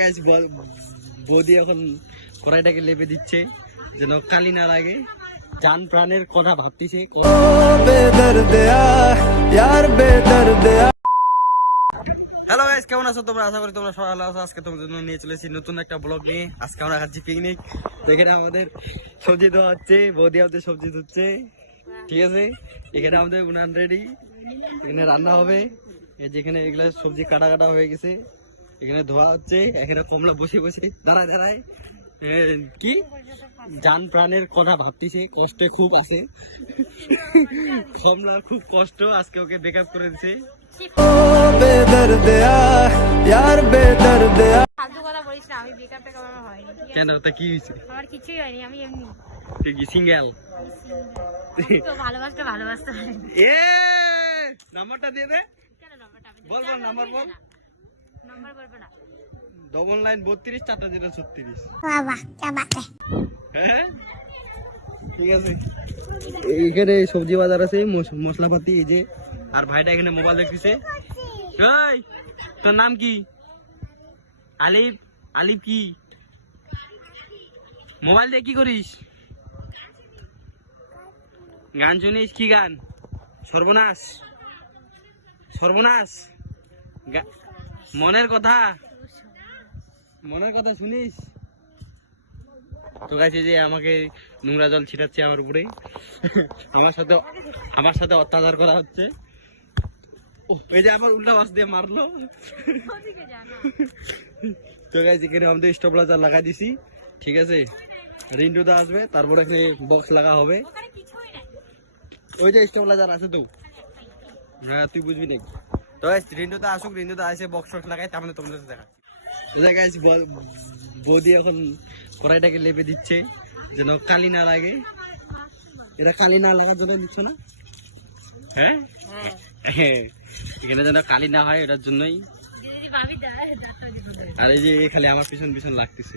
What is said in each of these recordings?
Guys বৌদি এখন কড়াইটাকে লেপে দিচ্ছে, যেন কালি না লাগে। জান প্রাণের কথা ভাবতেছে হ্যালো গাইস কেমন আছো তোমরা? আশা করি তোমরা সবাই ভালো আছো। আজকে তোমাদের জন্য নিয়ে চলেছি নতুন একটা ব্লগ নিয়ে। আজকে আমরা খাচ্ছি পিকনিক এখানে আমাদের সবজি দেওয়া হচ্ছে, বৌদি আমাদের সবজি ধুচ্ছে ঠিক আছে? এখানে আমাদের উনান রেডি এখানে রান্না হবে। যেখানে এগুলা সবজি কাটা কাটা হয়ে গেছে। এখানে ধোয়া হচ্ছে এখানে কমলা বসে বসে। দাঁড়ায় দাঁড়ায়। কি? যান প্রাণের কথা ভাবতেছে কষ্টে খুব আছে। কমলার খুব কষ্ট আজকে ওকে বেকআপ করে দিছে। বেদর্দিয়া यार বেদর্দিয়া ফালতু কথা বলিস না আমি ব্রেকআপ টেকআপ আমার হয়নি ঠিক আছে? কেন তা কি হয়েছে? আমার কিছুই হয়নি আমি এমনি। তুই কি সিঙ্গেল ভালোবাসতে ভালোবাসতে এ নাম্বারটা দিয়ে দে। বল বল নাম্বার বল। ডবল লাইন বত্রিশ চারটা যেটা ছত্রিশ। হ্যাঁ? ঠিক আছে। এখানে সবজি বাজার আছে মশ- মশলাপাতি এই যে আর ভাইটা এখানে মোবাইল দেখতেছে। এই তোর নাম কি? আলিফ আলিফ কি? মোবাইল দিয়ে কি করিস? গান শুনিস? কি গান? সর্বনাশ। সর্বনাশ। গা- মনের কথা? মনের কথা শুনিস? তো গাইছে যে আমাকে নোংরা জল ছিটাচ্ছে আমার উপরে আমার সাথে আমার সাথে অত্যাচার করা হচ্ছে। ওহ, ওই যে আমার উল্টা বাস দিয়ে মারলো। তো গাইছে এখানে আমাদের স্টপ লাজার লাগাই দিছি। ঠিক আছে? রিন্টুদা আসবে তারপরে এখানে বক্স লাগা হবে। ওই যে স্টপ লাজার আছে তো। না তুই বুঝবি নাকি? তো রিন্টুদা আসুক রিন্টুদা আসে বক্স টক্স লাগাই তার মানে তোমাদের দেখা এটা গাইস বৌদি এখন কড়াইটাকে লেপে দিচ্ছে যেন কালি না লাগে। এটা কালি না লাগার জন্য দিচ্ছ না? হ্যাঁ? হ্যাঁ। হ্যাঁ। এখানে যেন কালি না হয় এটার জন্যই। আর এই যে খালি আমার পিছন পিছন লাগতেছে।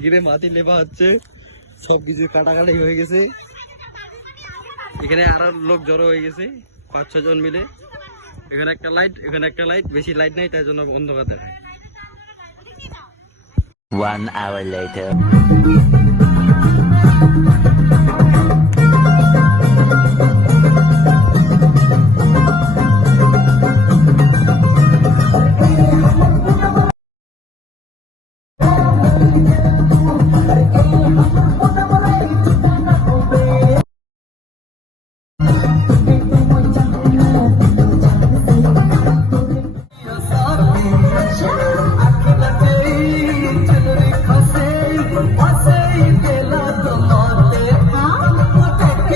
গিরে মাটি লেপা হচ্ছে সব কিছু কাটাকাটি হয়ে গেছে। এখানে আরও লোক জড়ো হয়ে গেছে। পাঁচ ছ জন মিলে এখানে একটা লাইট এখানে একটা লাইট বেশি লাইট নাই, তাই জন্য অন্ধকার দেখায় One hour later.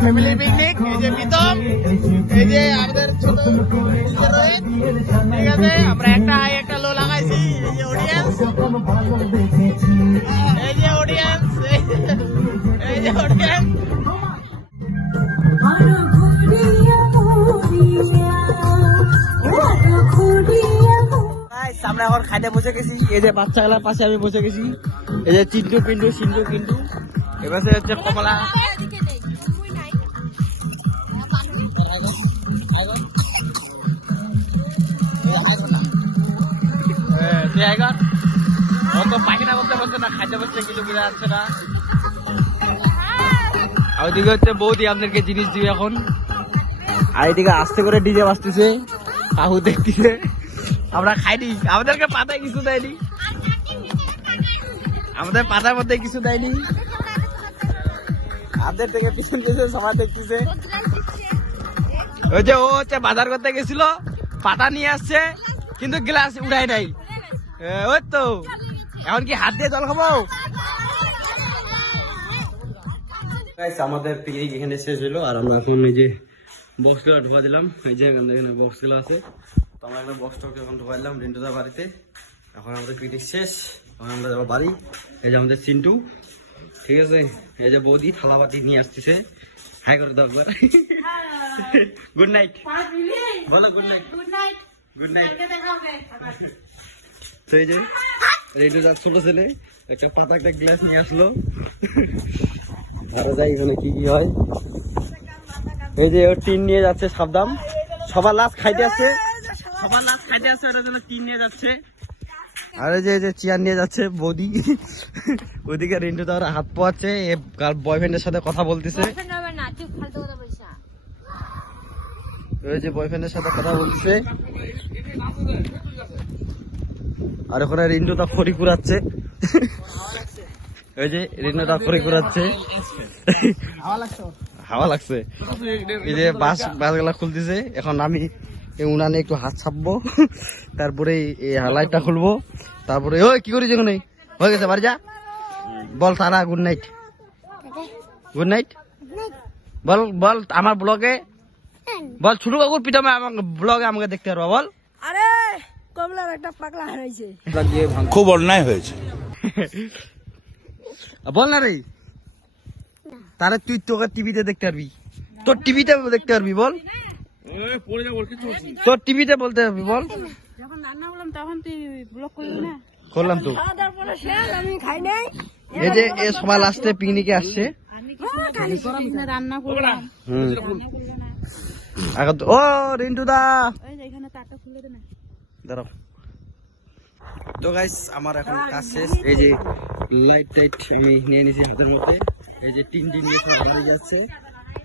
Family picnic এই যে প্রীতম, এই যে আমাদের ছোট ঠিক আছে? আমরা একটা হাই, একটা লো লাগাইছি, এই যে অডিয়েন্স এই যে অডিয়েন্স এই যে অডিয়েন্স আমরা এখন খাইতে বসে গেছি। এই যে বাচ্চাগুলার পাশে আমি বসে গেছি। এই যে চিন্টু, পিন্টু, সিন্ধু কিন্তু এবার হচ্ছে কমলা। হ্যাঁ, তুই আইগা ও তো করতে পারছে না খাইতে পারছে কিছু বোঝা যাচ্ছে না। আর ওইদিকে হচ্ছে বৌদি আপনাদেরকে জিনিস দিবে এখন। আর এদিকে আস্তে করে ডিজে বাজতেছে। কাহু দেখতেছে। আমরা খাইনি। আমাদেরকে পাতায় কিছু দেয়নি। আমাদের পাতার মধ্যে কিছু দেয়নি। আমাদের থেকে পিছন পিছন সবাই দেখতেছে। ওই যে ও হচ্ছে বাজার করতে গেছিল পাতা নিয়ে আসছে কিন্তু গ্লাস উড়াই নাই। ওই তো। এখন কি হাত দিয়ে জল খাব? আমাদের পিকনিক এখানে শেষ হলো আর আমরা এখন এই যে বক্সগুলো ঢোকা দিলাম। এই যে এখানে বক্সগুলো আছে। তো আমরা এখানে বক্সটাকে এখন ঢোকা দিলাম রিন্টুদার বাড়িতে। এখন আমাদের পিকনিক শেষ। এখন আমরা যাব বাড়ি। এই যে আমাদের চিন্টু ঠিক আছে? এই যে বৌদি থালা বাটি নিয়ে আসতেছে। হাই করে দাও একবার। গুড নাইট বলো গুড নাইট গুড নাইট তো এই যে রেডিও যার ছোট ছেলে একটা পাতা একটা গ্লাস নিয়ে আসলো। আরও যাই এখানে কি কি হয়? এই যে ও টিন নিয়ে যাচ্ছে সাবধান। সবার লাস্ট খাইতে আসছে সবার লাস্ট খাইতে আসছে ওটার জন্য টিন নিয়ে যাচ্ছে। আর যে যে চেয়ার নিয়ে যাচ্ছে বৌদি। ওইদিকে রিন্টু তার হাত পোয়াচ্ছে বয়ফ্রেন্ডের সাথে কথা বলতেছে। ওই যে বয়ফ্রেন্ডের সাথে কথা বলছে আর ওখানে রিন্টু তা খড়ি কুড়াচ্ছে। ওই যে রিন্টু খড়ি কুড়াচ্ছে। হাওয়া লাগছে। এই যে বাস বাসগুলা খুলতেছে। এখন আমি এই উনানে একটু হাত ছাপবো। তারপরে এই লাইটটা খুলবো। তারপরে ওই কি করিস এখন? হয়ে গেছে বাড়ি যা। বল তারা গুড নাইট গুড নাইট বল বল আমার ব্লগে বল ছোট কাকুর পিতামা আমার ব্লগে আমাকে দেখতে পারব বল। কমলার একটা পাগলা হারাইছে। খুব অন্যায় হয়েছে। বল না রে। তাহলে তুই তোকে টিভিতে দেখতে পারবি। তোর টিভিতে দেখতে পারবি বল। তোর টিভিতে বলতে পারবি বল। যখন রান্না করলাম তখন তুই ব্লক করলি না? করলাম তো। আমি খাই নাই। এই যে এ সবাই লাস্টে পিকনিকে আসছে। রান্না করলাম। ও রিন্টু দা। এখানে তারটা খুলে দে না? দাঁড়াও। তো গাইস আমার এখন কাজ শেষ। এই যে লাইট টাইট আমি নিয়ে নিয়েছি হাতের মধ্যে। এই যে তিন দিন নিয়ে হাতে যাচ্ছে।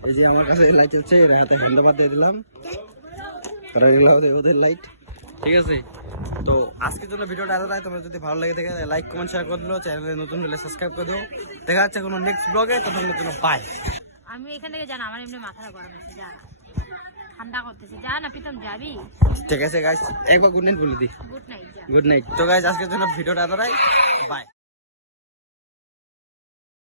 এই যে আমার কাছে লাইট হচ্ছে এর হাতে হ্যান্ডবাদ দিয়ে দিলাম। আর এগুলো ওদের লাইট ঠিক আছে? তো আজকের জন্য ভিডিওটা এতটাই। তোমরা যদি ভালো লেগে থাকে লাইক কমেন্ট শেয়ার করে দিও। চ্যানেলে নতুন হলে সাবস্ক্রাইব করে দিও। দেখা যাচ্ছে কোনো নেক্সট ব্লগে ততক্ষণের জন্য বাই আমি এখান থেকে জানা আমার এমনি মাথাটা গরম হচ্ছে যা ঠান্ডা করতেছে। যা না প্রীতম যাবি? ঠিক আছে গাইস একবার গুড নাইট বলে দিই গুড নাইট গুড নাইট তো গাইস আজকের জন্য ভিডিওটা এতটাই। বাই